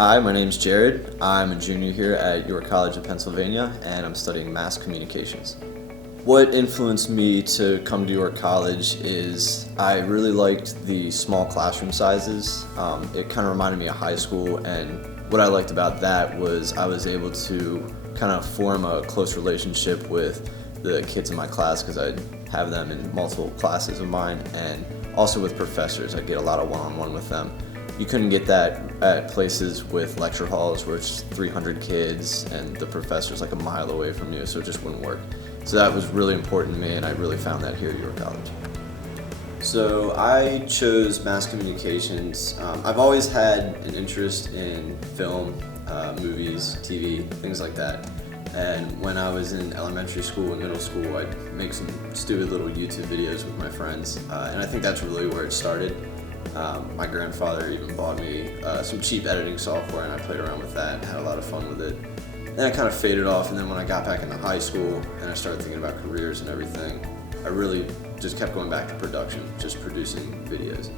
Hi, my name's Jared. I'm a junior here at York College of Pennsylvania, and I'm studying mass communications. What influenced me to come to York College is I really liked the small classroom sizes. It kind of reminded me of high school, and what I liked about that was I was able to kind of form a close relationship with the kids in my class because I'd have them in multiple classes of mine, and also with professors. I'd get a lot of one-on-one with them. You couldn't get that at places with lecture halls where it's 300 kids and the professor's like a mile away from you, so it just wouldn't work. So that was really important to me, and I really found that here at York College. So I chose mass communications. I've always had an interest in film, movies, TV, things like that. And when I was in elementary school and middle school, I'd make some stupid little YouTube videos with my friends, and I think that's really where it started. My grandfather even bought me some cheap editing software, and I played around with that and had a lot of fun with it. Then it kind of faded off, and then when I got back into high school and I started thinking about careers and everything, I really just kept going back to production, just producing videos.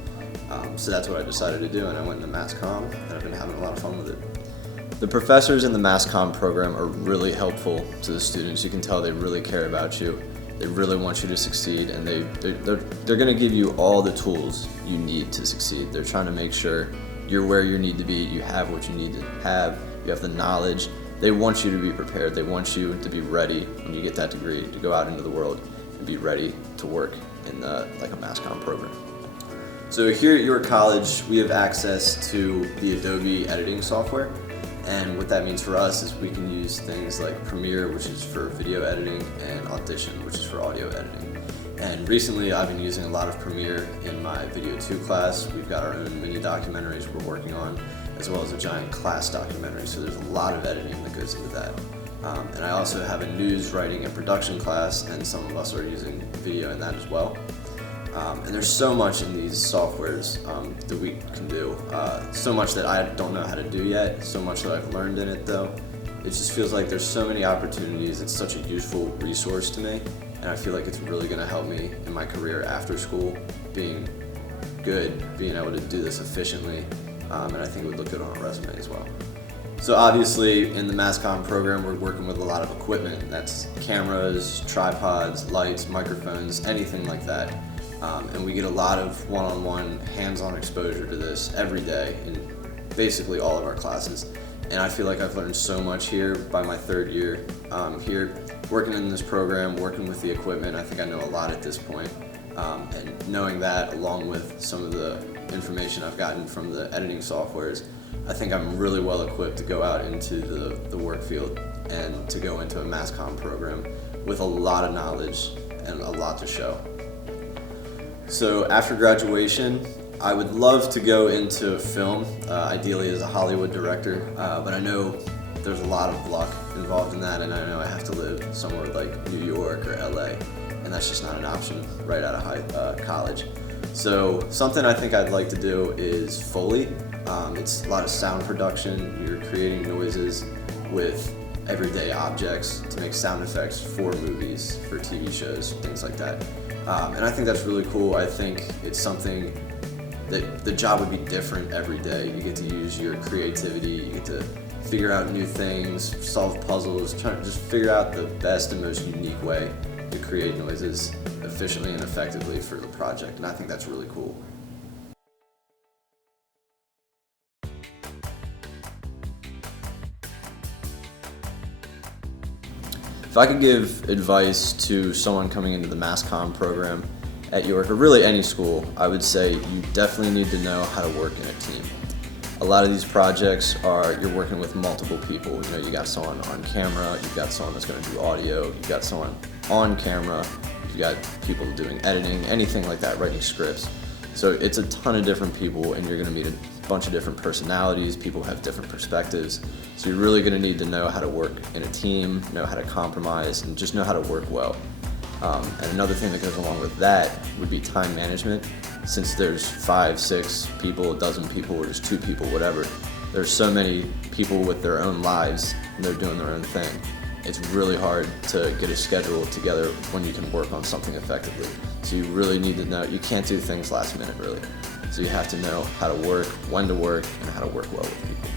So that's what I decided to do, and I went into mass comm, and I've been having a lot of fun with it. The professors in the mass comm program are really helpful to the students. You can tell they really care about you. They really want you to succeed, and they're going to give you all the tools you need to succeed. They're trying to make sure you're where you need to be, you have what you need to have, you have the knowledge. They want you to be prepared. They want you to be ready when you get that degree to go out into the world and be ready to work in like a mass comm program. So here at York College, we have access to the Adobe editing software. And what that means for us is we can use things like Premiere, which is for video editing, and Audition, which is for audio editing. And recently I've been using a lot of Premiere in my Video 2 class. We've got our own mini documentaries we're working on, as well as a giant class documentary, so there's a lot of editing that goes into that. And I also have a news writing and production class, and some of us are using video in that as well. And there's so much in these softwares that we can do. So much that I don't know how to do yet, so much that I've learned in it though. It just feels like there's so many opportunities. It's such a useful resource to me, and I feel like it's really going to help me in my career after school, being good, being able to do this efficiently, and I think it would look good on a resume as well. So obviously in the mass comm program we're working with a lot of equipment. That's cameras, tripods, lights, microphones, anything like that. And we get a lot of one-on-one, hands-on exposure to this every day in basically all of our classes. And I feel like I've learned so much here by my third year here. Working in this program, working with the equipment, I think I know a lot at this point. And knowing that, along with some of the information I've gotten from the editing softwares, I think I'm really well equipped to go out into the work field and to go into a mass comm program with a lot of knowledge and a lot to show. So after graduation, I would love to go into film, ideally as a Hollywood director, but I know there's a lot of luck involved in that, and I know I have to live somewhere like New York or LA, and that's just not an option right out of college. So something I think I'd like to do is Foley. It's a lot of sound production. You're creating noises with everyday objects to make sound effects for movies, for TV shows, things like that. And I think that's really cool. I think it's something that the job would be different every day. You get to use your creativity, you get to figure out new things, solve puzzles, try to just figure out the best and most unique way to create noises efficiently and effectively for the project. And I think that's really cool. If I could give advice to someone coming into the mass comm program at York, or really any school, I would say you definitely need to know how to work in a team. A lot of these projects you're working with multiple people. You know, you got someone on camera, you've got someone that's going to do audio, you've got someone on camera, you've got people doing editing, anything like that, writing scripts. So it's a ton of different people, and you're going to meet a bunch of different personalities. People have different perspectives. So you're really going to need to know how to work in a team, know how to compromise, and just know how to work well. And another thing that goes along with that would be time management. Since there's 5, 6 people, a dozen people, or just 2 people, whatever, there's so many people with their own lives, and they're doing their own thing. It's really hard to get a schedule together when you can work on something effectively. So you really need to know, you can't do things last minute really. So you have to know how to work, when to work, and how to work well with people.